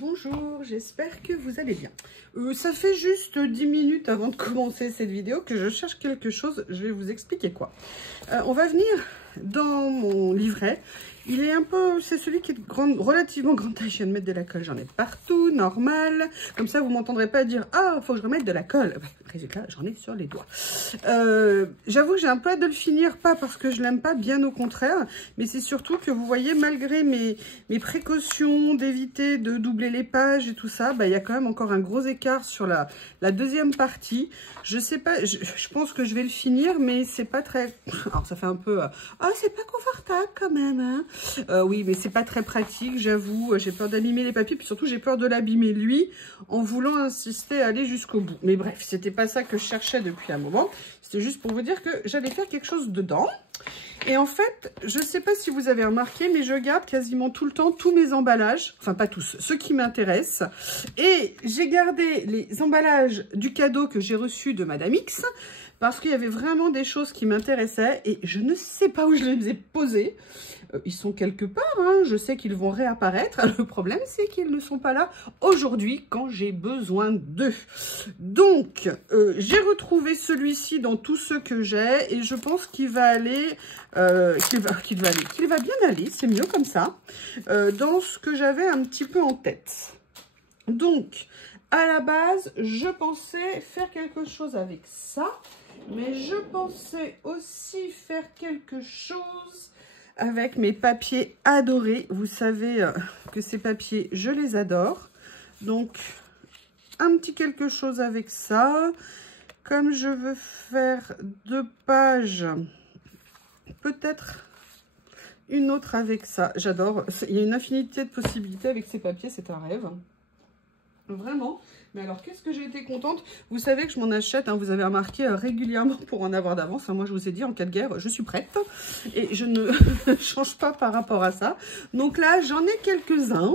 Bonjour, j'espère que vous allez bien. Ça fait juste 10 minutes avant de commencer cette vidéo que je cherche quelque chose. Je vais vous expliquer quoi. On va venir dans mon livret. Il est un peu, c'est celui qui est relativement grand taille. Je viens de mettre de la colle, j'en ai partout, normal. Comme ça, vous m'entendrez pas dire « Ah, faut que je remette de la colle ». Résultat, j'en ai sur les doigts. J'avoue que j'ai un peu hâte de le finir, pas parce que je l'aime pas, bien au contraire. Mais c'est surtout que vous voyez, malgré mes précautions d'éviter de doubler les pages et tout ça, bah, il y a quand même encore un gros écart sur la deuxième partie. Je sais pas, je pense que je vais le finir, mais c'est pas très... Alors, ça fait un peu... Ah, c'est pas confortable quand même, hein. Oui, mais c'est pas très pratique, j'avoue. J'ai peur d'abîmer les papiers, puis surtout j'ai peur de l'abîmer lui, en voulant insister à aller jusqu'au bout. Mais bref, c'était pas ça que je cherchais depuis un moment. C'était juste pour vous dire que j'allais faire quelque chose dedans. Et en fait, je sais pas si vous avez remarqué, mais je garde quasiment tout le temps tous mes emballages. Enfin, pas tous, ceux qui m'intéressent. Et j'ai gardé les emballages du cadeau que j'ai reçu de Madame X, parce qu'il y avait vraiment des choses qui m'intéressaient et je ne sais pas où je les ai posés. Ils sont quelque part, hein. Je sais qu'ils vont réapparaître. Le problème, c'est qu'ils ne sont pas là aujourd'hui quand j'ai besoin d'eux. Donc, j'ai retrouvé celui-ci dans tous ceux que j'ai et je pense qu'il va aller, qu'il va bien aller, c'est mieux comme ça, dans ce que j'avais un petit peu en tête. Donc, à la base, je pensais faire quelque chose avec ça, mais je pensais aussi faire quelque chose avec mes papiers adorés. Vous savez que ces papiers, je les adore. Donc, un petit quelque chose avec ça. Comme je veux faire 2 pages, peut-être une autre avec ça. J'adore. Il y a une infinité de possibilités avec ces papiers. C'est un rêve. Vraiment. Mais alors, qu'est-ce que j'ai été contente. Vous savez que je m'en achète, hein, vous avez remarqué régulièrement pour en avoir d'avance. Enfin, moi, je vous ai dit, en cas de guerre, je suis prête. Et je ne change pas par rapport à ça. Donc là, j'en ai quelques-uns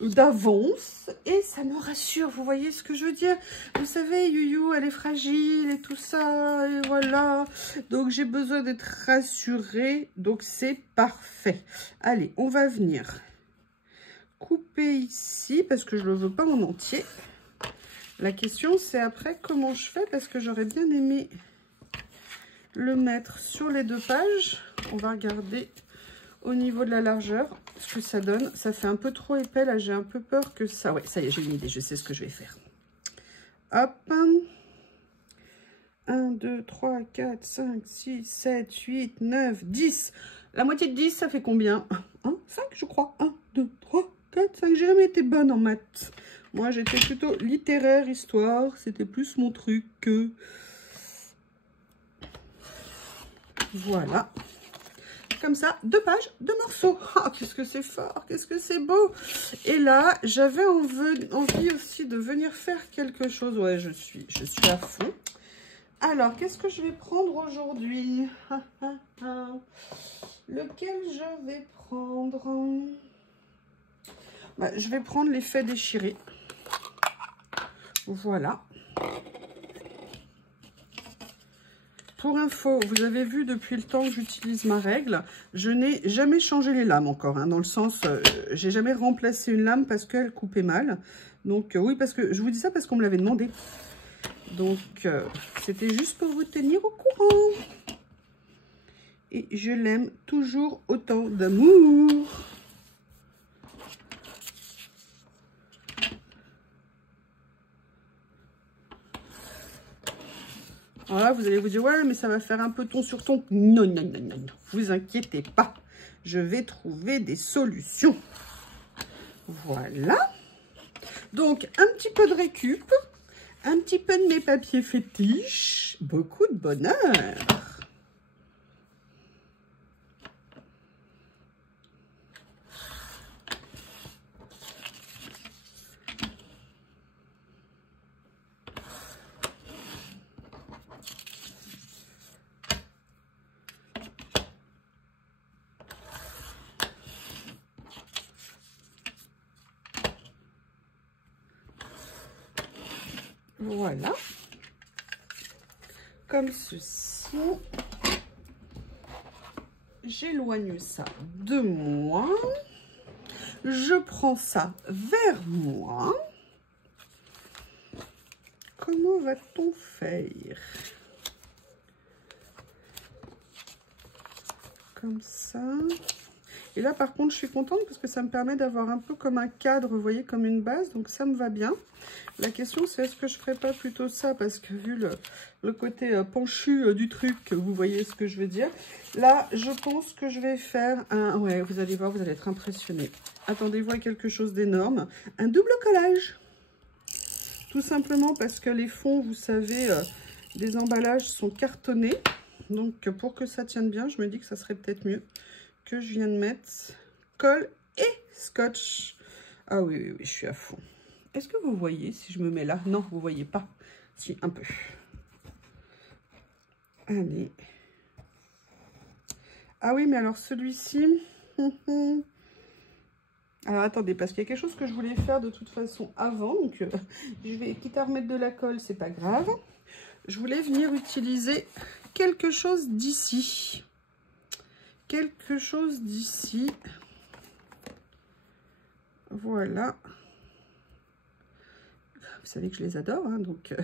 d'avance. Et ça me rassure, vous voyez ce que je veux dire. Vous savez, Youyou, elle est fragile et tout ça. Et voilà. Donc, j'ai besoin d'être rassurée. Donc, c'est parfait. Allez, on va venir couper ici parce que je ne le veux pas en entier. La question, c'est après comment je fais parce que j'aurais bien aimé le mettre sur les 2 pages. On va regarder au niveau de la largeur ce que ça donne. Ça fait un peu trop épais. Là, j'ai un peu peur que ça... Ouais, ça y est, j'ai une idée. Je sais ce que je vais faire. Hop. 1, 2, 3, 4, 5, 6, 7, 8, 9, 10. La moitié de 10, ça fait combien? 1, 5, je crois. 1, 2, 3, 4, 5. J'ai jamais été bonne en maths. Moi, j'étais plutôt littéraire, histoire. C'était plus mon truc que... Voilà. Comme ça, 2 pages, 2 morceaux. Ah, qu'est-ce que c'est fort, qu'est-ce que c'est beau. Et là, j'avais envie aussi de venir faire quelque chose. Ouais, je suis à fond. Alors, qu'est-ce que je vais prendre aujourd'hui? Lequel je vais prendre? Bah, je vais prendre l'effet déchiré. Voilà. Pour info, vous avez vu depuis le temps que j'utilise ma règle, je n'ai jamais changé les lames encore, hein, dans le sens, j'ai jamais remplacé une lame parce qu'elle coupait mal. Donc oui, parce que je vous dis ça parce qu'on me l'avait demandé. Donc c'était juste pour vous tenir au courant. Et je l'aime toujours autant d'amour. Voilà, vous allez vous dire, ouais, mais ça va faire un peu ton sur ton. Non, non, non, non, non. Vous inquiétez pas. Je vais trouver des solutions. Voilà. Donc, un petit peu de récup. Un petit peu de mes papiers fétiches. Beaucoup de bonheur. Voilà, comme ceci. J'éloigne ça de moi. Je prends ça vers moi. Comment va-t-on faire? Comme ça. Et là, par contre, je suis contente parce que ça me permet d'avoir un peu comme un cadre, vous voyez, comme une base. Donc, ça me va bien. La question, c'est est-ce que je ne ferais pas plutôt ça? Parce que vu le côté penchu du truc, vous voyez ce que je veux dire. Là, je pense que je vais faire un... Ouais, vous allez voir, vous allez être impressionnés. Attendez-vous à quelque chose d'énorme. Un double collage. Tout simplement parce que les fonds, vous savez, des emballages sont cartonnés. Donc, pour que ça tienne bien, je me dis que ça serait peut-être mieux que je viens de mettre colle et scotch. Ah oui, oui, oui, je suis à fond. Est-ce que vous voyez si je me mets là? Non, vous voyez pas. Si, un peu. Allez. Ah oui, mais alors celui-ci... Alors, attendez, parce qu'il y a quelque chose que je voulais faire de toute façon avant. Donc, je vais, quitte à remettre de la colle, c'est pas grave. Je voulais venir utiliser quelque chose d'ici. Quelque chose d'ici. Voilà. Vous savez que je les adore, hein, donc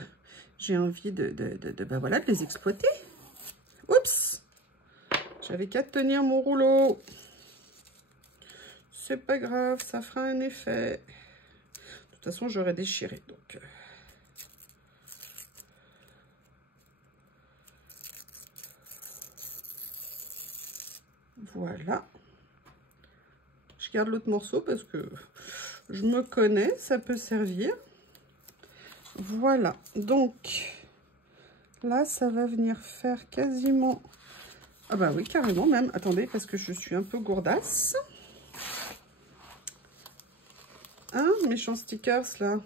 j'ai envie ben voilà, de les exploiter. Oups! J'avais qu'à tenir mon rouleau. C'est pas grave, ça fera un effet. De toute façon, j'aurais déchiré, donc... Voilà. Je garde l'autre morceau parce que je me connais, ça peut servir. Voilà. Donc, là, ça va venir faire quasiment... Ah bah oui, carrément même. Attendez, parce que je suis un peu gourdasse. Hein, méchants stickers, là.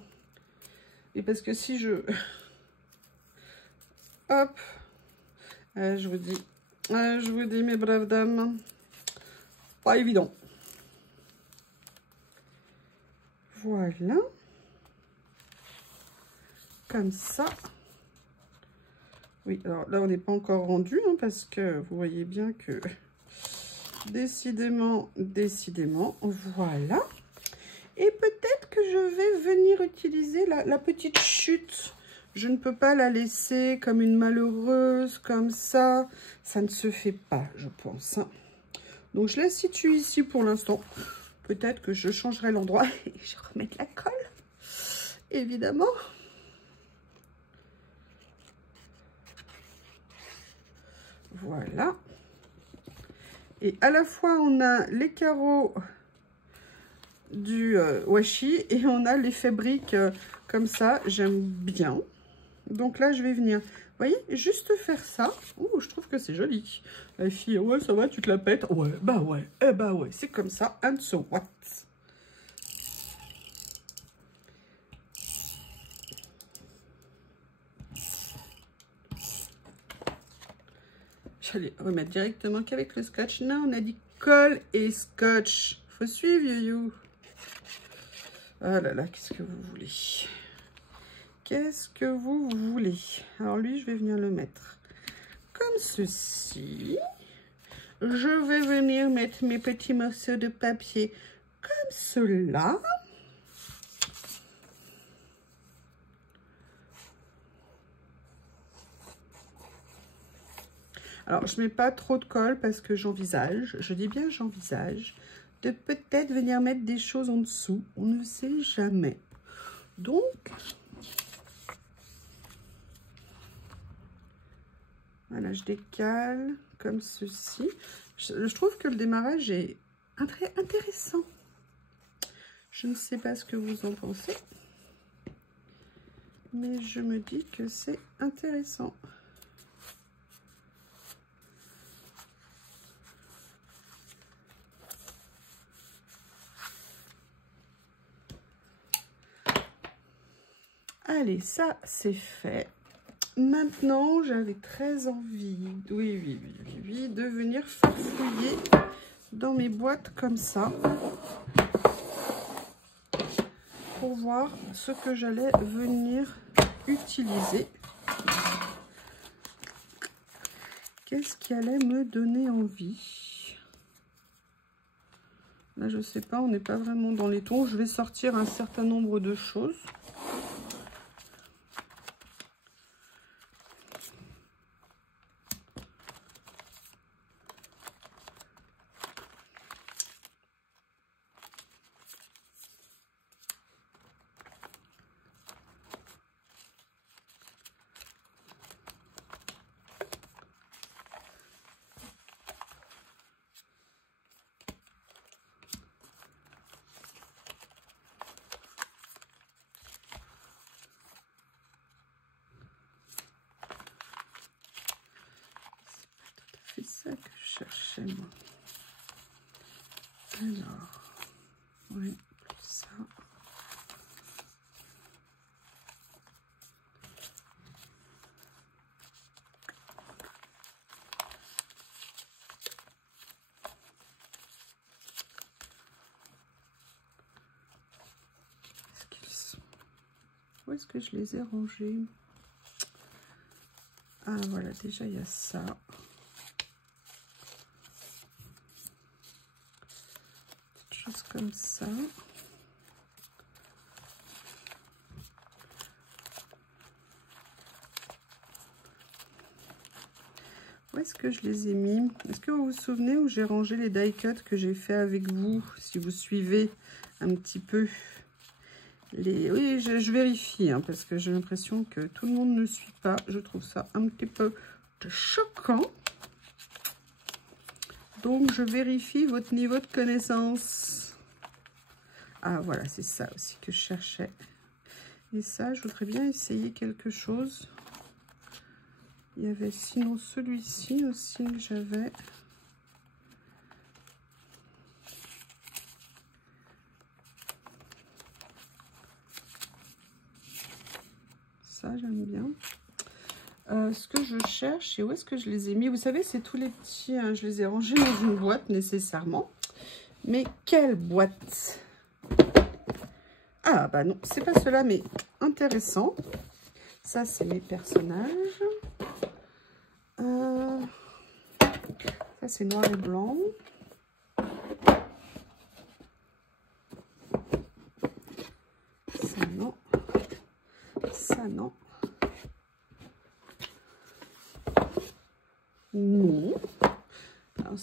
Et parce que si je... Hop. Je vous dis, mes braves dames, pas évident. Voilà. Comme ça. Oui, alors là, on n'est pas encore rendu, hein, parce que vous voyez bien que... Décidément, voilà. Et peut-être que je vais venir utiliser la petite chute. Je ne peux pas la laisser comme une malheureuse, comme ça. Ça ne se fait pas, je pense. Donc, je la situe ici pour l'instant. Peut-être que je changerai l'endroit et je vais remettre la colle, évidemment. Voilà. Et à la fois, on a les carreaux du washi et on a l'effet brique comme ça. J'aime bien. Donc là, je vais venir, vous voyez, juste faire ça. Ouh, je trouve que c'est joli. La fille, ouais, ça va, tu te la pètes. Ouais, bah ouais, eh bah ouais, c'est comme ça. And so what? J'allais remettre directement qu'avec le scotch. Non, on a dit colle et scotch. Faut suivre, you. Oh là là, qu'est-ce que vous voulez? Qu'est-ce que vous voulez? Alors lui, je vais venir le mettre comme ceci. Je vais venir mettre mes petits morceaux de papier comme cela. Alors, je ne mets pas trop de colle parce que j'envisage, je dis bien j'envisage, de peut-être venir mettre des choses en dessous. On ne sait jamais. Donc, voilà, je décale comme ceci. Je trouve que le démarrage est très intéressant. Je ne sais pas ce que vous en pensez, mais je me dis que c'est intéressant. Allez, ça c'est fait. Maintenant, j'avais très envie, oui, de venir farfouiller dans mes boîtes comme ça pour voir ce que j'allais venir utiliser. Qu'est-ce qui allait me donner envie? Là, je sais pas, on n'est pas vraiment dans les tons. Je vais sortir un certain nombre de choses. C'est ça que je cherchais, moi. Alors, oui, ça. Est-ce qu'ils sont... Où est-ce que je les ai rangés? Ah, voilà, déjà, il y a ça. Chose comme ça. Où est-ce que je les ai mis? Est-ce que vous vous souvenez où j'ai rangé les die cuts que j'ai fait avec vous? Si vous suivez un petit peu les... Oui, je vérifie, hein, parce que j'ai l'impression que tout le monde ne suit pas. Je trouve ça un petit peu choquant. Donc, je vérifie votre niveau de connaissance. Ah, voilà, c'est ça aussi que je cherchais. Et ça, je voudrais bien essayer quelque chose. Il y avait sinon celui-ci aussi que j'avais. Ça, j'aime bien. Ce que je cherche, et où est-ce que je les ai mis? Vous savez, c'est tous les petits... Hein, je les ai rangés dans une boîte nécessairement. Mais quelle boîte? Ah, bah non, c'est pas cela, mais intéressant. Ça, c'est mes personnages. Ça, c'est noir et blanc. Ça, non. Ça, non. Non. Alors,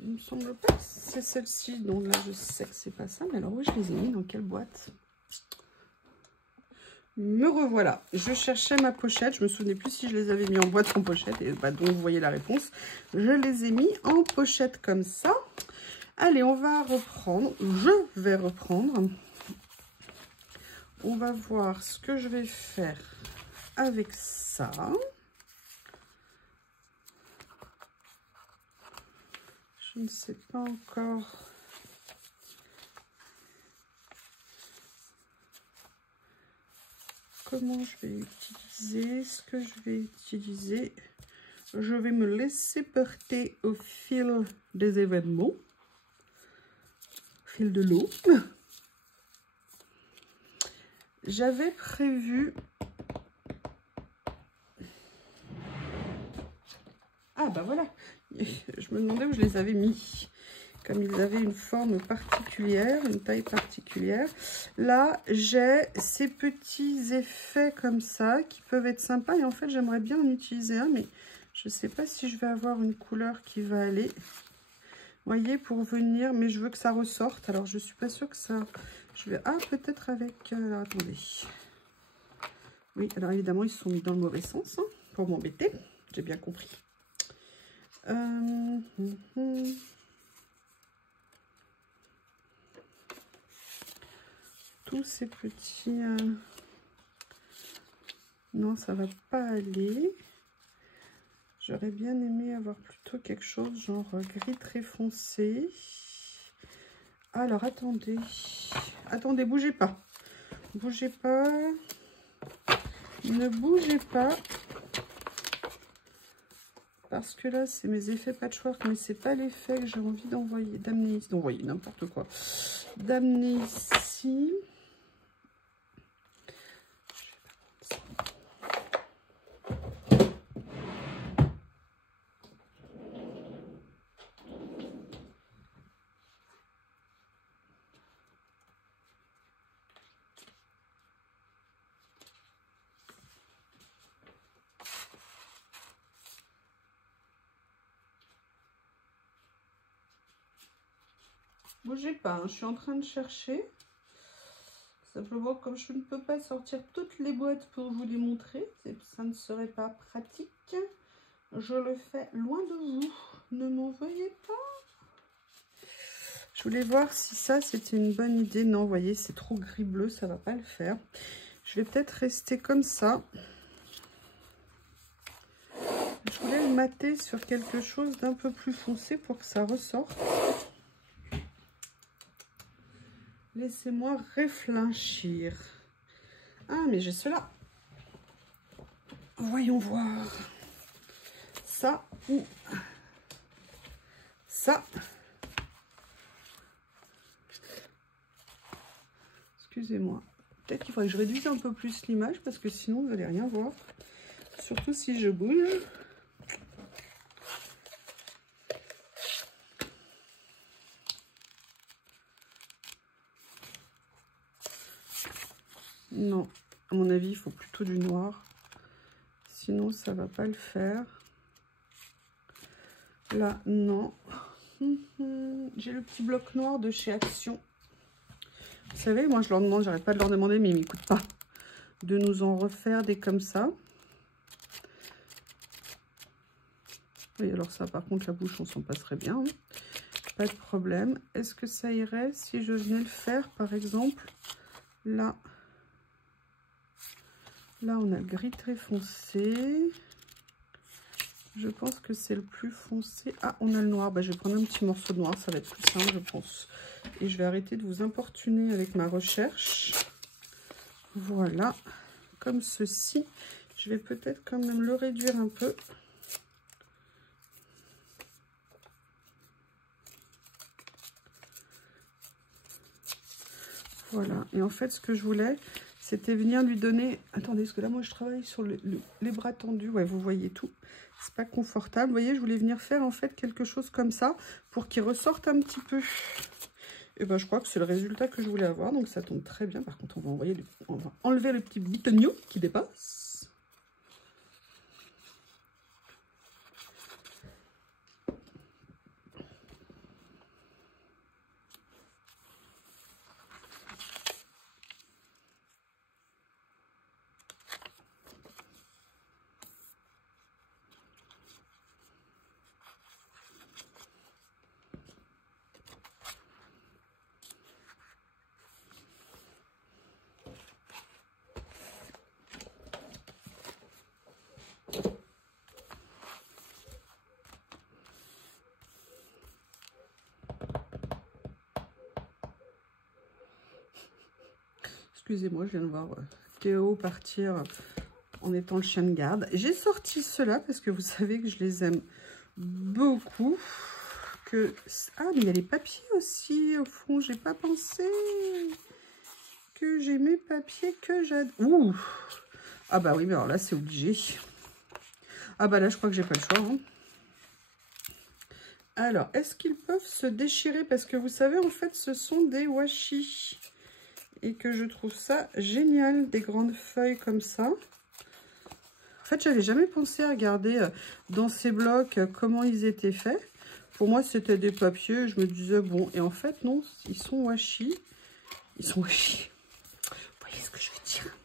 il me semble pas que c'est celle-ci. Donc là, je sais que c'est pas ça. Mais alors, où je les ai mis? Dans quelle boîte? Me revoilà. Je cherchais ma pochette. Je me souvenais plus si je les avais mis en boîte ou en pochette. Et bah, donc, vous voyez la réponse. Je les ai mis en pochette comme ça. Allez, on va reprendre. Je vais reprendre. On va voir ce que je vais faire avec ça. Je ne sais pas encore. Comment je vais utiliser ce que je vais utiliser. Je vais me laisser porter au fil des événements. Au fil de l'eau. J'avais prévu... Ah bah voilà. Je me demandais où je les avais mis. Comme ils avaient une forme particulière, une taille particulière. Là, j'ai ces petits effets comme ça qui peuvent être sympas. Et en fait, j'aimerais bien en utiliser un, mais je ne sais pas si je vais avoir une couleur qui va aller. Vous voyez, pour venir, mais je veux que ça ressorte. Alors, je ne suis pas sûre que ça... Je vais... Ah, peut-être avec... Alors, attendez. Oui, alors évidemment, ils se sont mis dans le mauvais sens, hein, pour m'embêter. J'ai bien compris. Tous ces petits... Non, ça va pas aller. J'aurais bien aimé avoir plutôt quelque chose genre gris très foncé. Alors, attendez. Attendez, bougez pas. Bougez pas. Ne bougez pas. Parce que là, c'est mes effets patchwork, mais c'est pas l'effet que j'ai envie d'envoyer, d'amener, d'envoyer n'importe quoi. D'amener ici. Bougez pas, hein, je suis en train de chercher. Simplement, comme je ne peux pas sortir toutes les boîtes pour vous les montrer, ça ne serait pas pratique. Je le fais loin de vous. Ne m'en veuillez pas. Je voulais voir si ça, c'était une bonne idée. Non, vous voyez, c'est trop gris-bleu, ça va pas le faire. Je vais peut-être rester comme ça. Je voulais le mater sur quelque chose d'un peu plus foncé pour que ça ressorte. Laissez-moi réfléchir. Ah, mais j'ai cela. Voyons voir. Ça ou ça. Excusez-moi. Peut-être qu'il faudrait que je réduise un peu plus l'image parce que sinon vous n'allez rien voir. Surtout si je bouge. Non, à mon avis, il faut plutôt du noir. Sinon, ça va pas le faire. Là, non. J'ai le petit bloc noir de chez Action. Vous savez, moi, je leur demande, j'arrête pas de leur demander, mais ils m'écoutent pas. De nous en refaire des comme ça. Oui, alors ça, par contre, la bouche, on s'en passerait bien. Hein. Pas de problème. Est-ce que ça irait si je venais le faire, par exemple, là? Là, on a le gris très foncé. Je pense que c'est le plus foncé. Ah, on a le noir. Bah, je vais prendre un petit morceau de noir. Ça va être plus simple, je pense. Et je vais arrêter de vous importuner avec ma recherche. Voilà. Comme ceci. Je vais peut-être quand même le réduire un peu. Voilà. Et en fait, ce que je voulais, c'était venir lui donner... Attendez, parce que là, moi, je travaille sur les bras tendus. Ouais, vous voyez tout. C'est pas confortable. Vous voyez, je voulais venir faire, en fait, quelque chose comme ça pour qu'il ressorte un petit peu. Et ben, je crois que c'est le résultat que je voulais avoir. Donc, ça tombe très bien. Par contre, on va enlever le petit bitonio qui dépasse. Excusez-moi, je viens de voir Théo partir en étant le chien de garde. J'ai sorti ceux-là parce que vous savez que je les aime beaucoup. Ah, mais il y a les papiers aussi au fond. J'ai pas pensé que j'ai mes papiers que j'adore. Ouh! Ah bah oui, mais alors là, c'est obligé. Ah bah là, je crois que j'ai pas le choix. Hein. Alors, est-ce qu'ils peuvent se déchirer? Parce que vous savez, en fait, ce sont des washi. Et que je trouve ça génial, des grandes feuilles comme ça. En fait, j'avais jamais pensé à regarder dans ces blocs comment ils étaient faits. Pour moi, c'était des papiers. Je me disais, bon, et en fait, non, ils sont washi. Ils sont washi. Vous voyez ce que je veux dire?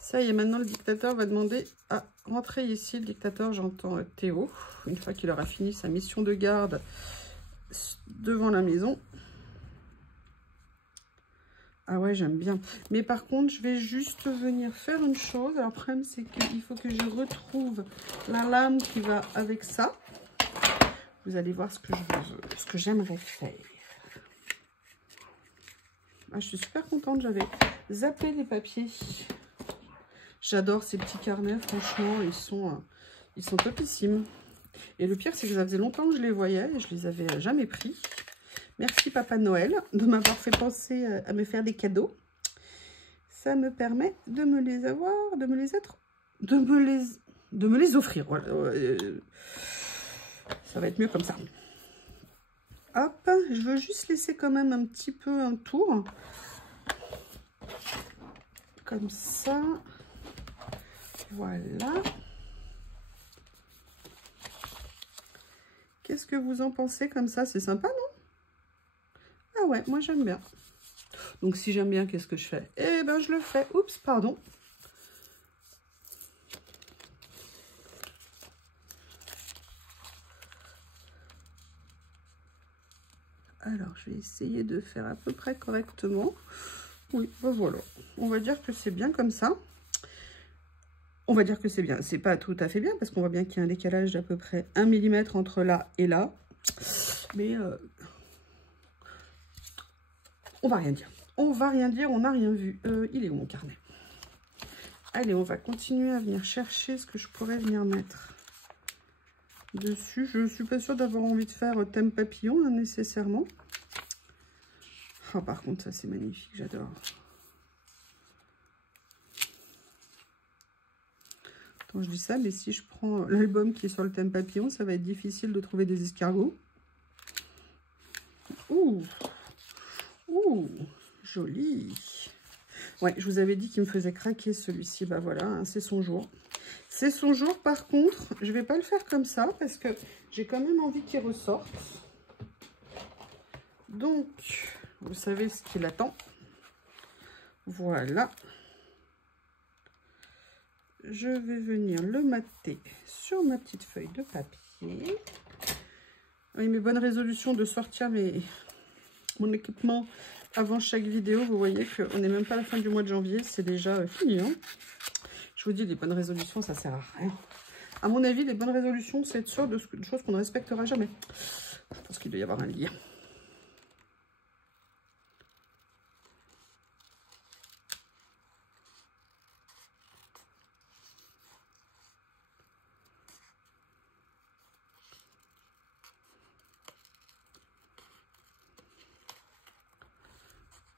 Ça y est, maintenant, le dictateur va demander à rentrer ici. Le dictateur, j'entends Théo, une fois qu'il aura fini sa mission de garde devant la maison. Ah ouais, j'aime bien. Mais par contre, je vais juste venir faire une chose. Alors, le problème, c'est qu'il faut que je retrouve la lame qui va avec ça. Vous allez voir ce que j'aimerais faire. Ah, je suis super contente. J'avais zappé les papiers. J'adore ces petits carnets. Franchement, ils sont topissimes. Et le pire, c'est que ça faisait longtemps que je les voyais et je les avais jamais pris. Merci Papa Noël de m'avoir fait penser à me faire des cadeaux. Ça me permet de me les avoir, de me les offrir. Voilà. Ça va être mieux comme ça. Hop, je veux juste laisser quand même un petit peu un tour. Comme ça. Voilà. Qu'est-ce que vous en pensez comme ça? C'est sympa, non? ouais, moi j'aime bien. Donc si j'aime bien, qu'est-ce que je fais? Eh ben je le fais. Oups, pardon. Alors, je vais essayer de faire à peu près correctement. Oui, ben voilà. On va dire que c'est bien comme ça. On va dire que c'est bien. C'est pas tout à fait bien parce qu'on voit bien qu'il y a un décalage d'à peu près 1 mm entre là et là. Mais on va rien dire. On va rien dire, on n'a rien vu. Il est où mon carnet? Allez, on va continuer à venir chercher ce que je pourrais venir mettre dessus. Je ne suis pas sûre d'avoir envie de faire thème papillon, hein, nécessairement. Oh, par contre, ça, c'est magnifique, j'adore. Attends, je dis ça, mais si je prends l'album qui est sur le thème papillon, ça va être difficile de trouver des escargots. Ouh, ouh, joli. Ouais, je vous avais dit qu'il me faisait craquer celui-ci. Bah voilà, hein, c'est son jour. C'est son jour. Par contre, je vais pas le faire comme ça parce que j'ai quand même envie qu'il ressorte. Donc, vous savez ce qu'il attend. Voilà. Je vais venir le mater sur ma petite feuille de papier. Oui, mes bonnes résolutions de sortir mon équipement avant chaque vidéo. Vous voyez qu'on n'est même pas à la fin du mois de janvier. C'est déjà fini. Hein. Je vous dis, les bonnes résolutions, ça sert à rien. À mon avis, les bonnes résolutions, c'est être sûr de choses qu'on ne respectera jamais. Je pense qu'il doit y avoir un lien.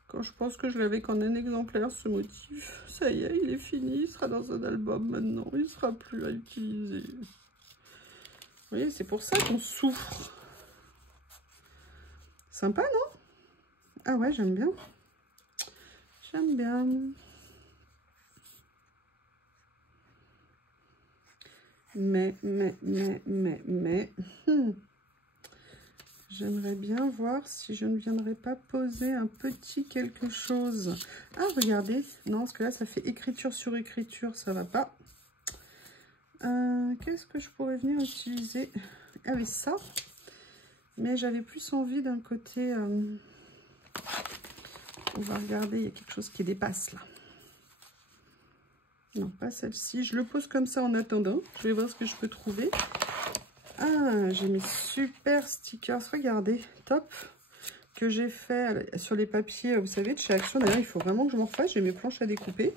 Quand je pense que je l'avais qu'en un exemplaire, ce motif, ça y est, il est fini, il sera dans un album maintenant, il ne sera plus à utiliser. Vous voyez, c'est pour ça qu'on souffre. Sympa, non? Ah ouais, j'aime bien. J'aime bien. Mais. J'aimerais bien voir si je ne viendrais pas poser un petit quelque chose. Ah, regardez. Non, parce que là, ça fait écriture sur écriture. Ça va pas. Qu'est-ce que je pourrais venir utiliser? Ah oui, ça. Mais j'avais plus envie d'un côté... On va regarder. Il y a quelque chose qui dépasse, là. Non, pas celle-ci. Je le pose comme ça en attendant. Je vais voir ce que je peux trouver. Ah, j'ai mes super stickers, regardez, top, que j'ai fait sur les papiers, vous savez, de chez Action. D'ailleurs, il faut vraiment que je m'en refasse, j'ai mes planches à découper.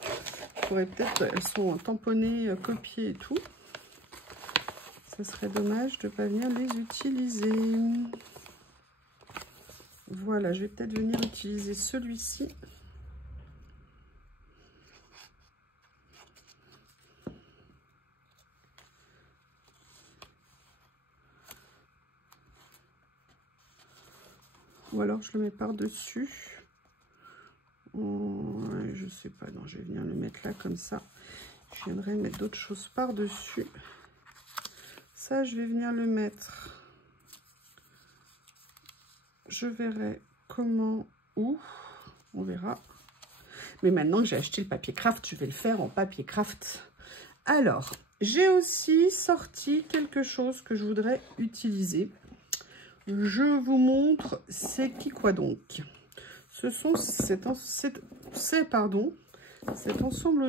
Elles sont tamponnées, copiées et tout. Ça serait dommage de ne pas venir les utiliser. Voilà, je vais peut-être venir utiliser celui-ci. Ou alors je le mets par-dessus. Ouais, je sais pas, non, je vais venir le mettre là comme ça. Je viendrai mettre d'autres choses par-dessus. Ça, je vais venir le mettre. Je verrai comment, où, on verra. Mais maintenant que j'ai acheté le papier craft, je vais le faire en papier craft. Alors, j'ai aussi sorti quelque chose que je voudrais utiliser. Je vous montre, c'est qui quoi donc? Ce sont cet ensemble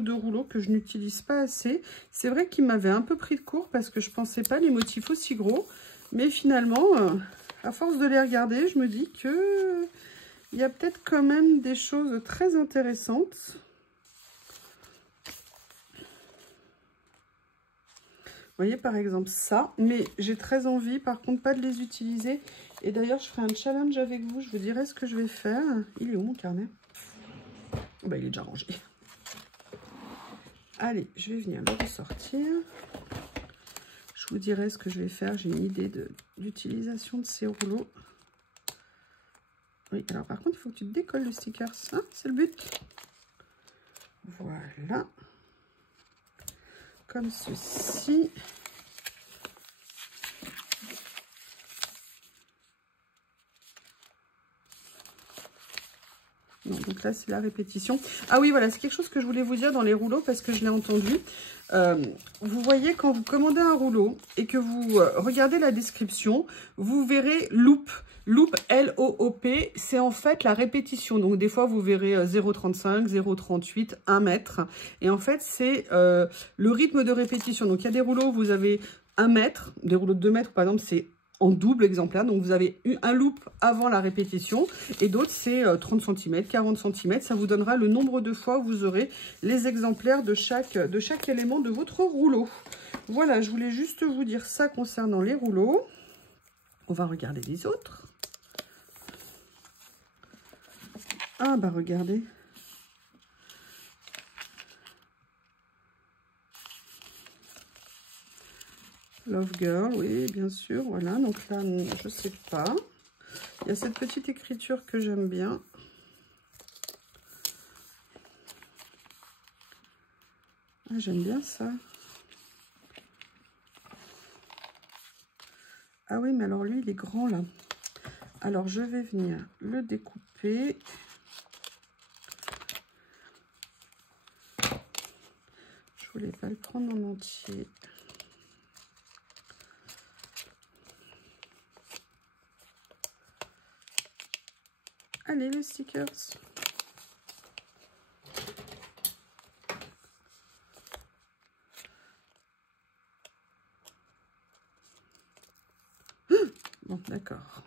de rouleaux que je n'utilise pas assez. C'est vrai qu'il m'avait un peu pris de court parce que je ne pensais pas les motifs aussi gros. Mais finalement, à force de les regarder, je me dis que il y a peut-être quand même des choses très intéressantes. Vous voyez par exemple ça, mais j'ai très envie par contre pas de les utiliser. Et d'ailleurs je ferai un challenge avec vous, je vous dirai ce que je vais faire. Il est où mon carnet? Oh, bah, il est déjà rangé. Allez, je vais venir le ressortir. Je vous dirai ce que je vais faire, j'ai une idée d'utilisation de ces rouleaux. Oui, alors par contre il faut que tu te décolles le sticker, ça c'est le but. Voilà. Comme ceci. Non, donc là, c'est la répétition. Ah oui, voilà, c'est quelque chose que je voulais vous dire dans les rouleaux parce que je l'ai entendu. Vous voyez, quand vous commandez un rouleau et que vous regardez la description, vous verrez loop. Loop, L-O-O-P, c'est en fait la répétition. Donc, des fois, vous verrez 0,35, 0,38, 1 mètre. Et en fait, c'est le rythme de répétition. Donc, il y a des rouleaux où vous avez 1 mètre. Des rouleaux de 2 mètres, par exemple, c'est en double exemplaire. Donc, vous avez un loop avant la répétition. Et d'autres, c'est 30 cm, 40 cm. Ça vous donnera le nombre de fois où vous aurez les exemplaires de chaque élément de votre rouleau. Voilà, je voulais juste vous dire ça concernant les rouleaux. On va regarder les autres. Ah, bah regardez. Love Girl, oui, bien sûr. Voilà, donc là, je sais pas. Il y a cette petite écriture que j'aime bien. Ah, j'aime bien ça. Ah oui, mais alors lui, il est grand, là. Alors, je vais venir le découper. Je voulais pas le prendre en entier. Allez, les stickers. Bon, d'accord.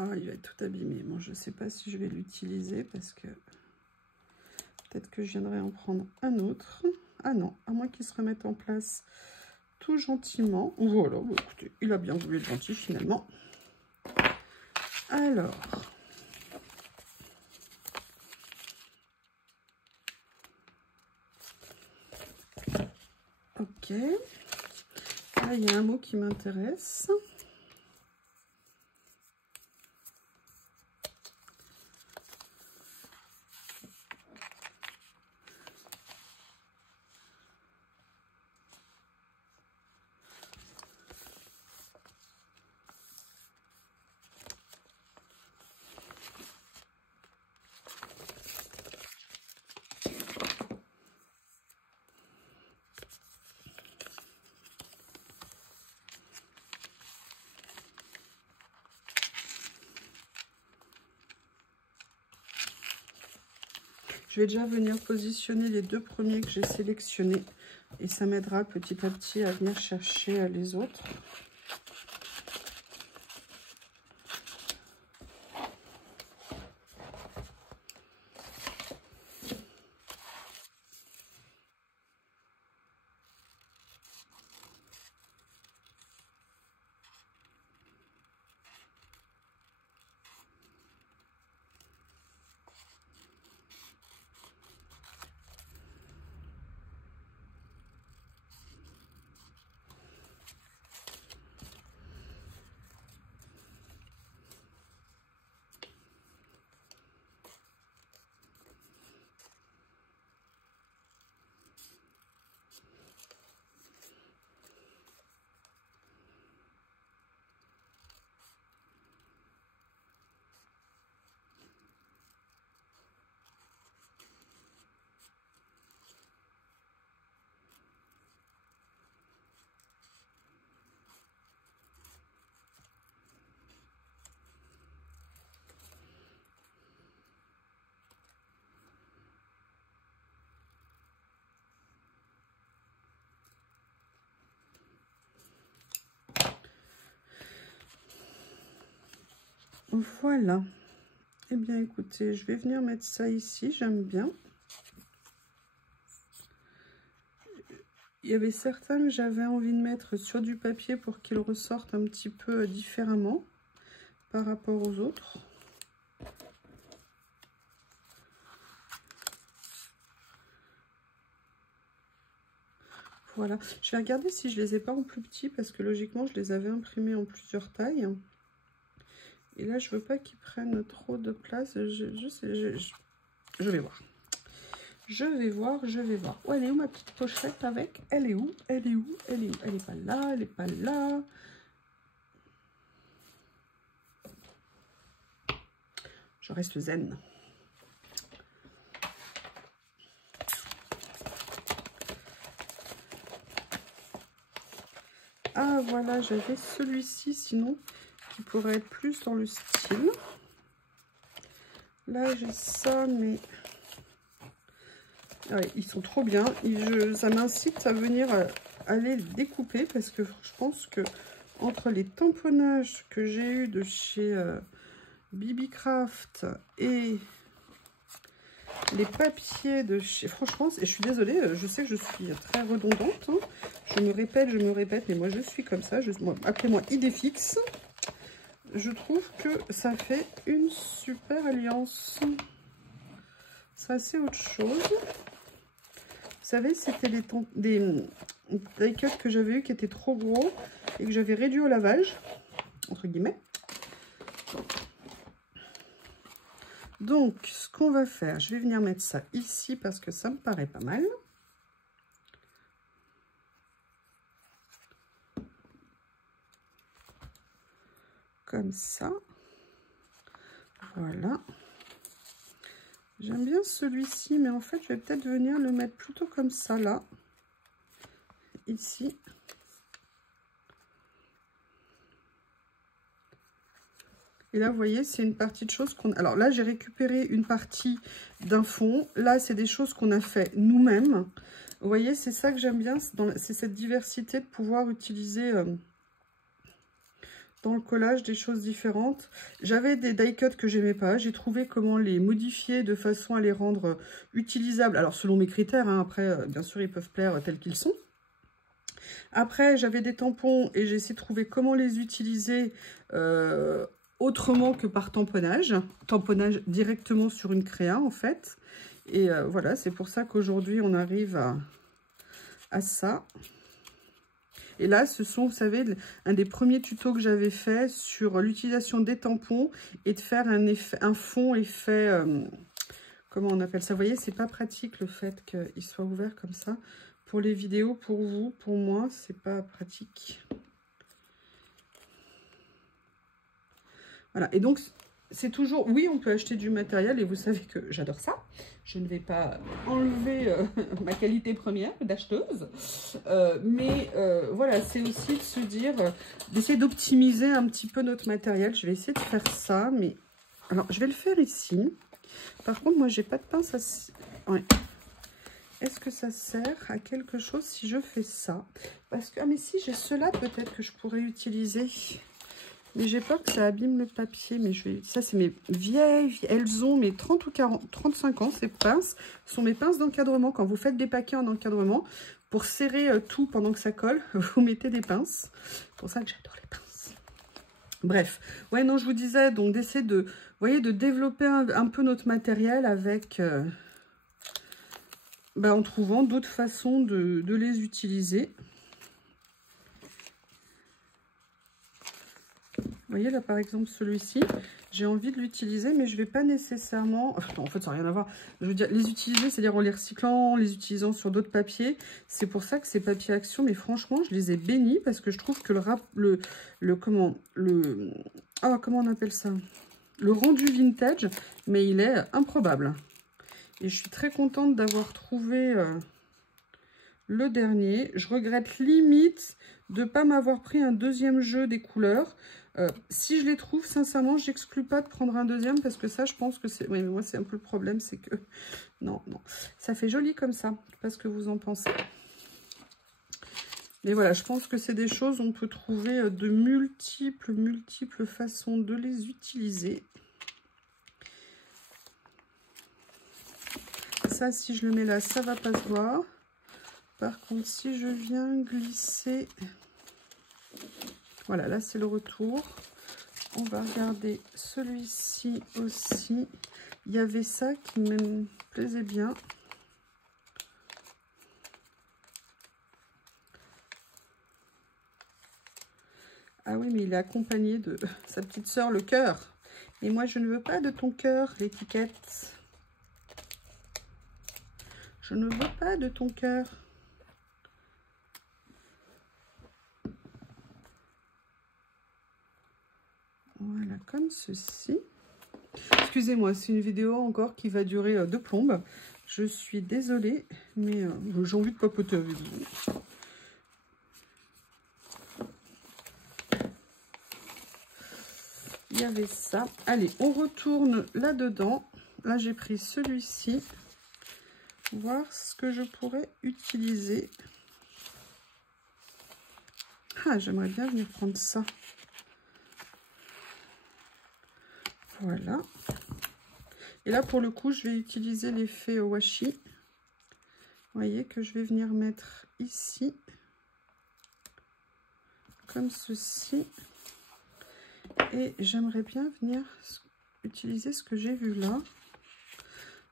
Ah, il va être tout abîmé. Bon, je ne sais pas si je vais l'utiliser parce que peut-être que je viendrai en prendre un autre. Ah non, à moins qu'il se remette en place tout gentiment. Voilà, bah écoutez, il a bien voulu être gentil finalement. Alors, ok. Là, il y a un mot qui m'intéresse. Je vais déjà venir positionner les deux premiers que j'ai sélectionnés et ça m'aidera petit à petit à venir chercher les autres. Voilà. Eh bien, écoutez, je vais venir mettre ça ici. J'aime bien. Il y avait certains que j'avais envie de mettre sur du papier pour qu'ils ressortent un petit peu différemment par rapport aux autres. Voilà. Je vais regarder si je les ai pas en plus petits parce que logiquement, je les avais imprimés en plusieurs tailles. Et là, je veux pas qu'ils prennent trop de place. Je vais voir. Je vais voir. Oh, elle est où ma petite pochette avec? Elle est où? Elle est où? Elle est où? Elle est pas là, elle est pas là. Je reste zen. Ah voilà, j'avais celui-ci sinon qui pourrait être plus dans le style. Là j'ai ça, mais ouais, ils sont trop bien. Ça m'incite à venir à les découper parce que je pense que entre les tamponnages que j'ai eu de chez BB et les papiers de chez... Franchement, et je suis désolée, je sais que je suis très redondante. Hein. Je me répète, mais moi je suis comme ça. Appelez-moi idée fixe. Je trouve que ça fait une super alliance. Ça, c'est autre chose. Vous savez, c'était des die cuts que j'avais eu qui étaient trop gros et que j'avais réduit au lavage, entre guillemets. Donc, ce qu'on va faire, je vais venir mettre ça ici parce que ça me paraît pas mal. Comme ça. Voilà. J'aime bien celui-ci, mais en fait, je vais peut-être venir le mettre plutôt comme ça, là. Ici. Et là, vous voyez, c'est une partie de choses qu'on... Alors là, j'ai récupéré une partie d'un fond. Là, c'est des choses qu'on a fait nous-mêmes. Vous voyez, c'est ça que j'aime bien. C'est cette diversité de pouvoir utiliser dans le collage des choses différentes. J'avais des die cuts que j'aimais pas. J'ai trouvé comment les modifier de façon à les rendre utilisables. Alors, selon mes critères, hein, après, bien sûr, ils peuvent plaire tels qu'ils sont. Après, j'avais des tampons et j'ai essayé de trouver comment les utiliser autrement que par tamponnage. Tamponnage directement sur une créa, en fait. Et voilà, c'est pour ça qu'aujourd'hui, on arrive à ça. Et là, ce sont, vous savez, un des premiers tutos que j'avais fait sur l'utilisation des tampons et de faire un fond effet... comment on appelle ça? Vous voyez, c'est pas pratique le fait qu'il soit ouvert comme ça. Pour les vidéos, pour vous, pour moi, c'est pas pratique. Voilà, et donc, c'est toujours... Oui, on peut acheter du matériel, et vous savez que j'adore ça. Je ne vais pas enlever ma qualité première d'acheteuse. Mais voilà, c'est aussi de se dire, d'essayer d'optimiser un petit peu notre matériel. Je vais essayer de faire ça, mais... Alors, je vais le faire ici. Par contre, moi, j'ai pas de pince à... Ouais. Est-ce que ça sert à quelque chose si je fais ça? Parce que... Ah, mais si, j'ai cela peut-être que je pourrais utiliser... Mais j'ai peur que ça abîme le papier. Mais je vais... Ça, c'est mes vieilles... Elles ont mes 30 ou 40, 35 ans, ces pinces. Ce sont mes pinces d'encadrement. Quand vous faites des paquets en encadrement, pour serrer tout pendant que ça colle, vous mettez des pinces. C'est pour ça que j'adore les pinces. Bref. Ouais, non, je vous disais, donc d'essayer de... Vous voyez, de développer un peu notre matériel avec... en trouvant d'autres façons de les utiliser. Vous voyez là par exemple celui-ci, j'ai envie de l'utiliser mais je ne vais pas nécessairement, enfin, en fait ça n'a rien à voir, je veux dire les utiliser, c'est-à-dire en les recyclant, en les utilisant sur d'autres papiers. C'est pour ça que ces papiers Action, mais franchement je les ai bénis parce que je trouve que comment on appelle ça, le rendu vintage, mais il est improbable. Et je suis très contente d'avoir trouvé le dernier. Je regrette limite de ne pas m'avoir pris un deuxième jeu des couleurs. Si je les trouve, sincèrement, j'exclus pas de prendre un deuxième parce que ça, je pense que c'est... Oui, mais moi, c'est un peu le problème, c'est que... Non, non. Ça fait joli comme ça. Je sais pas ce que vous en pensez. Mais voilà, je pense que c'est des choses, on peut trouver de multiples façons de les utiliser. Ça, si je le mets là, ça va pas se voir. Par contre, si je viens glisser... Voilà, là, c'est le retour. On va regarder celui-ci aussi. Il y avait ça qui me plaisait bien. Ah oui, mais il est accompagné de sa petite sœur, le cœur. Et moi, je ne veux pas de ton cœur, l'étiquette. Je ne veux pas de ton cœur. Voilà, comme ceci. Excusez-moi, c'est une vidéo encore qui va durer de plombe. Je suis désolée, mais j'ai envie de papoter avec vous. Il y avait ça. Allez, on retourne là-dedans. Là, j'ai pris celui-ci. Voir ce que je pourrais utiliser. Ah, j'aimerais bien venir prendre ça. Voilà. Et là, pour le coup, je vais utiliser l'effet washi. Vous voyez que je vais venir mettre ici. Comme ceci. Et j'aimerais bien venir utiliser ce que j'ai vu là.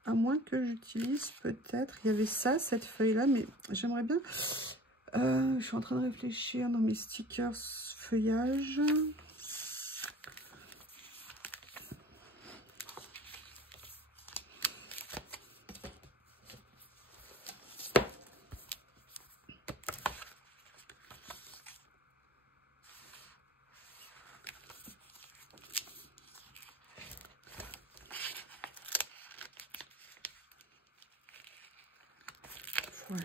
À moins que j'utilise peut-être... Il y avait ça, cette feuille-là, mais j'aimerais bien... je suis en train de réfléchir dans mes stickers feuillage. Voilà.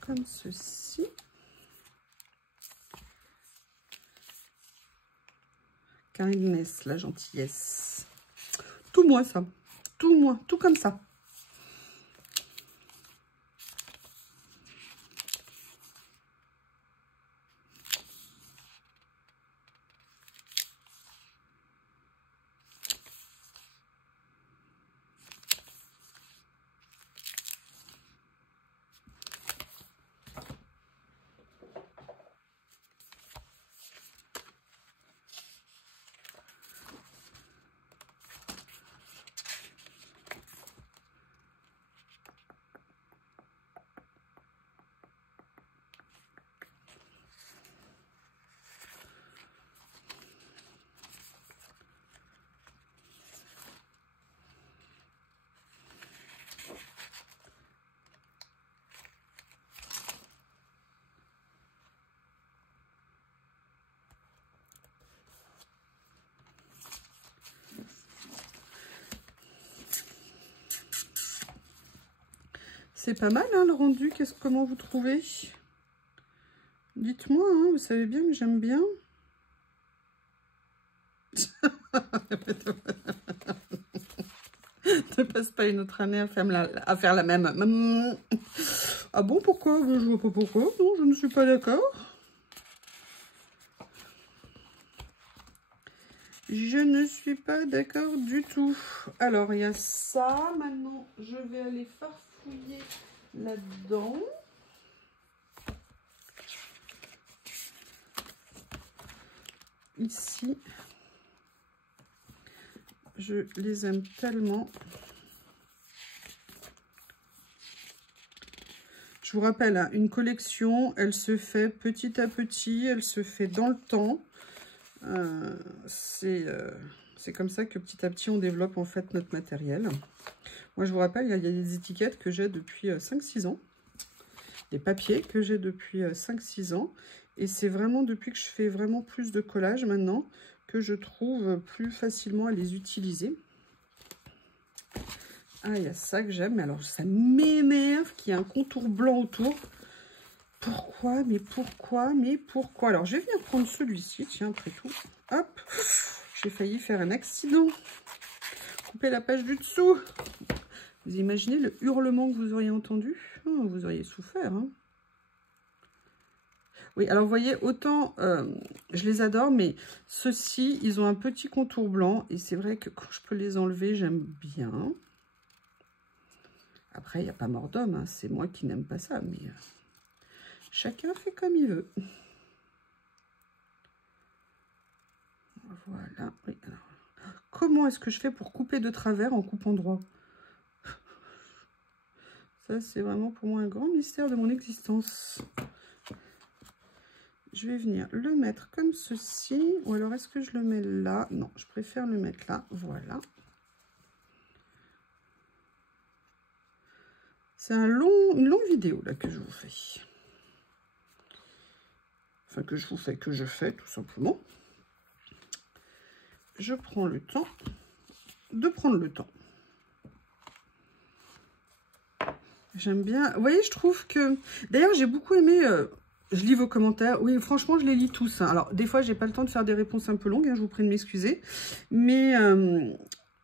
Comme ceci. Kindness, la gentillesse. Tout moi, ça. Tout moi, tout comme ça. C'est pas mal, hein, le rendu. Comment vous trouvez? Dites-moi, hein, vous savez bien que j'aime bien. Ne passe pas une autre année à faire la même. Ah bon, pourquoi? Je vois pas pourquoi. Non, je ne suis pas d'accord. Je ne suis pas d'accord du tout. Alors, il y a ça. Maintenant, je vais aller farfouiller là-dedans. Ici, je les aime tellement. Je vous rappelle, hein, une collection, elle se fait petit à petit, elle se fait dans le temps. C'est comme ça que petit à petit, on développe en fait notre matériel. Moi, je vous rappelle, il y a des étiquettes que j'ai depuis 5-6 ans. Des papiers que j'ai depuis 5-6 ans. Et c'est vraiment depuis que je fais vraiment plus de collage maintenant que je trouve plus facilement à les utiliser. Ah, il y a ça que j'aime. Mais alors, ça m'énerve qu'il y ait un contour blanc autour. Pourquoi? Mais pourquoi? Mais pourquoi? Alors, je vais venir prendre celui-ci. Tiens, après tout. Hop. J'ai failli faire un accident. Couper la page du dessous. Vous imaginez le hurlement que vous auriez entendu? Oh, vous auriez souffert, hein. Oui, alors vous voyez, autant je les adore, mais ceux-ci, ils ont un petit contour blanc. Et c'est vrai que quand je peux les enlever, j'aime bien. Après, il n'y a pas mort d'homme, hein, c'est moi qui n'aime pas ça. Mais chacun fait comme il veut. Voilà. Oui, alors, comment est-ce que je fais pour couper de travers en coupant droit? Ça, c'est vraiment pour moi un grand mystère de mon existence. je vais venir le mettre comme ceci. Ou alors, est-ce que je le mets là? Non, je préfère le mettre là. Voilà. C'est une longue vidéo là que je vous fais. Enfin, que je fais tout simplement. Je prends le temps de prendre le temps. J'aime bien. Vous voyez, je trouve que... D'ailleurs, j'ai beaucoup aimé... je lis vos commentaires. Oui, franchement, je les lis tous. Hein. Alors, des fois, j'ai pas le temps de faire des réponses un peu longues. Hein, je vous prie de m'excuser. Mais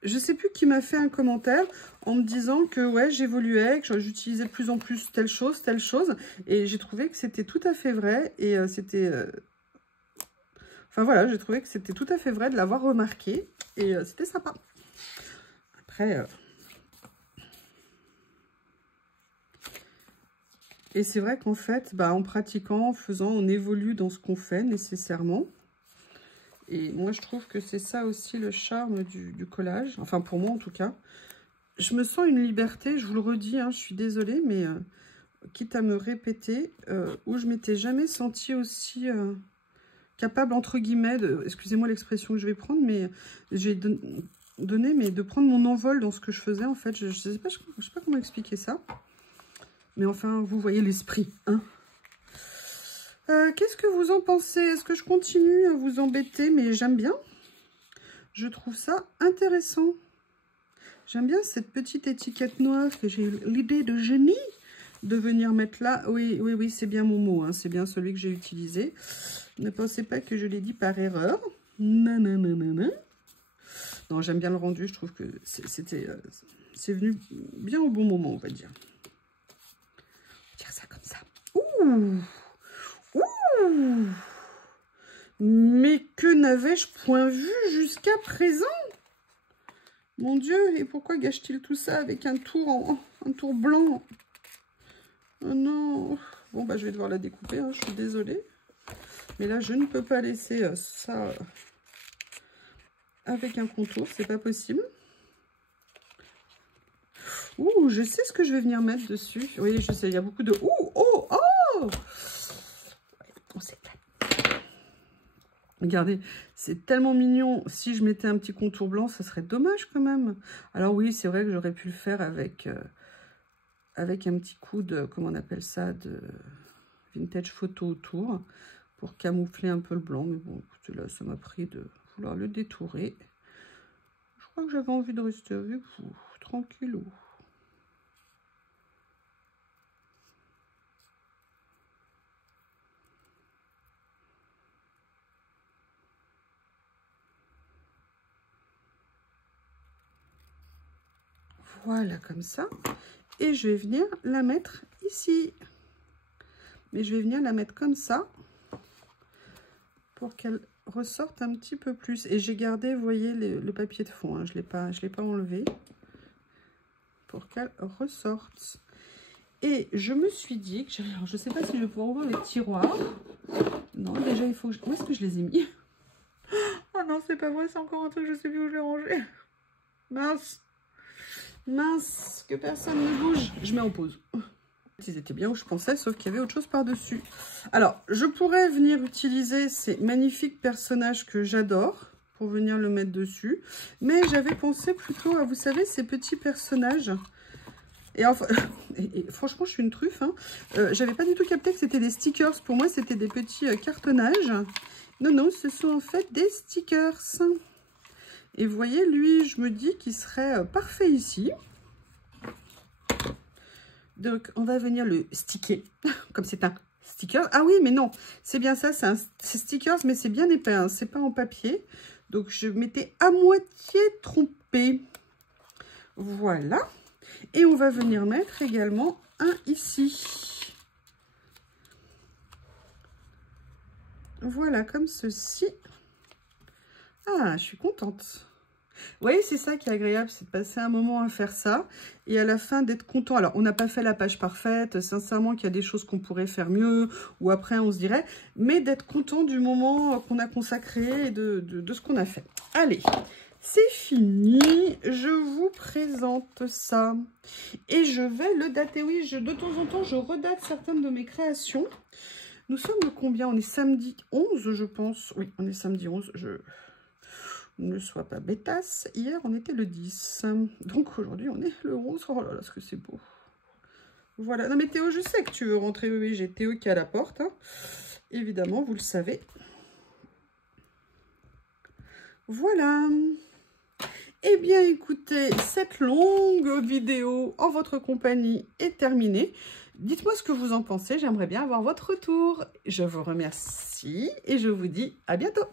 je sais plus qui m'a fait un commentaire en me disant que ouais, j'évoluais, que j'utilisais de plus en plus telle chose. Et j'ai trouvé que c'était tout à fait vrai. Et c'était... Enfin, voilà, j'ai trouvé que c'était tout à fait vrai de l'avoir remarqué. Et c'était sympa. Après... Et c'est vrai qu'en fait, bah, en pratiquant, en faisant, on évolue dans ce qu'on fait nécessairement. Et moi, je trouve que c'est ça aussi le charme du collage. Enfin, pour moi, en tout cas. Je me sens une liberté, je vous le redis, hein, je suis désolée, mais quitte à me répéter, où je m'étais jamais sentie aussi capable, entre guillemets, excusez-moi l'expression que je vais prendre, mais j'ai donné, mais de prendre mon envol dans ce que je faisais, en fait. Je sais pas comment expliquer ça. Mais enfin, vous voyez l'esprit, hein. Qu'est-ce que vous en pensez? Est-ce que je continue à vous embêter? Mais j'aime bien. Je trouve ça intéressant. J'aime bien cette petite étiquette noire que j'ai eu l'idée de génie de venir mettre là. Oui, c'est bien mon mot, hein. C'est bien celui que j'ai utilisé. Ne pensez pas que je l'ai dit par erreur. Non. Non, j'aime bien le rendu. Je trouve que c'est venu bien au bon moment, on va dire. Dire ça comme ça. Ouh. Mais que n'avais-je point vu jusqu'à présent? Mon Dieu, et pourquoi gâche-t-il tout ça avec un tour blanc? Oh non. Bon, bah, je vais devoir la découper, hein, je suis désolée. Mais là, je ne peux pas laisser ça avec un contour, c'est pas possible. Ouh, je sais ce que je vais venir mettre dessus. Oui, je sais, il y a beaucoup de... Ouh, oh, oh! On s'éclate. Regardez, c'est tellement mignon. Si je mettais un petit contour blanc, ça serait dommage quand même. Alors oui, c'est vrai que j'aurais pu le faire avec un petit coup de, comment on appelle ça, de vintage photo autour, pour camoufler un peu le blanc. Mais bon, écoutez, là, ça m'a pris de vouloir le détourer. Je crois que j'avais envie de rester avec vous, tranquillou. Voilà, comme ça. Et je vais venir la mettre ici. Mais je vais venir la mettre comme ça pour qu'elle ressorte un petit peu plus. Et j'ai gardé, vous voyez, le papier de fond. Hein. Je l'ai pas enlevé pour qu'elle ressorte. Et je me suis dit que alors, je ne sais pas si je vais pouvoir ouvrir les tiroirs. Non, déjà, il faut que où est-ce que je les ai mis? Oh non, c'est pas vrai, c'est encore un truc, je sais plus où je l'ai rangé. Mince, que personne ne bouge. Je mets en pause. Ils étaient bien où je pensais, sauf qu'il y avait autre chose par-dessus. Alors, je pourrais venir utiliser ces magnifiques personnages que j'adore pour venir le mettre dessus. Mais j'avais pensé plutôt à, vous savez, ces petits personnages. Et, enfin, et franchement, je suis une truffe. Hein. J'avais pas du tout capté que c'était des stickers. Pour moi, c'était des petits cartonnages. Non, ce sont en fait des stickers. Et vous voyez, lui, je me dis qu'il serait parfait ici. Donc, on va venir le sticker, comme c'est un sticker. Ah oui, mais non, c'est bien ça, c'est stickers, mais c'est bien épais, hein, c'est pas en papier. Donc, je m'étais à moitié trompée. Voilà. Et on va venir mettre également un ici. Voilà, comme ceci. Ah, je suis contente. Vous voyez, c'est ça qui est agréable, c'est de passer un moment à faire ça et à la fin d'être content. Alors, on n'a pas fait la page parfaite, sincèrement qu'il y a des choses qu'on pourrait faire mieux ou après on se dirait, mais d'être content du moment qu'on a consacré et de ce qu'on a fait. Allez, c'est fini, je vous présente ça et je vais le dater. Oui, de temps en temps, je redate certaines de mes créations. Nous sommes le combien? On est samedi 11, je pense. Oui, on est samedi 11. Je ne sois pas bêtasse. Hier, on était le 10. Donc, aujourd'hui, on est le 11. Oh là là, ce que c'est beau. Voilà. Non, mais Théo, je sais que tu veux rentrer. Oui, j'ai Théo qui est à la porte. Hein. Évidemment, vous le savez. Voilà. Eh bien, écoutez, cette longue vidéo en votre compagnie est terminée. Dites-moi ce que vous en pensez. J'aimerais bien avoir votre retour. Je vous remercie et je vous dis à bientôt.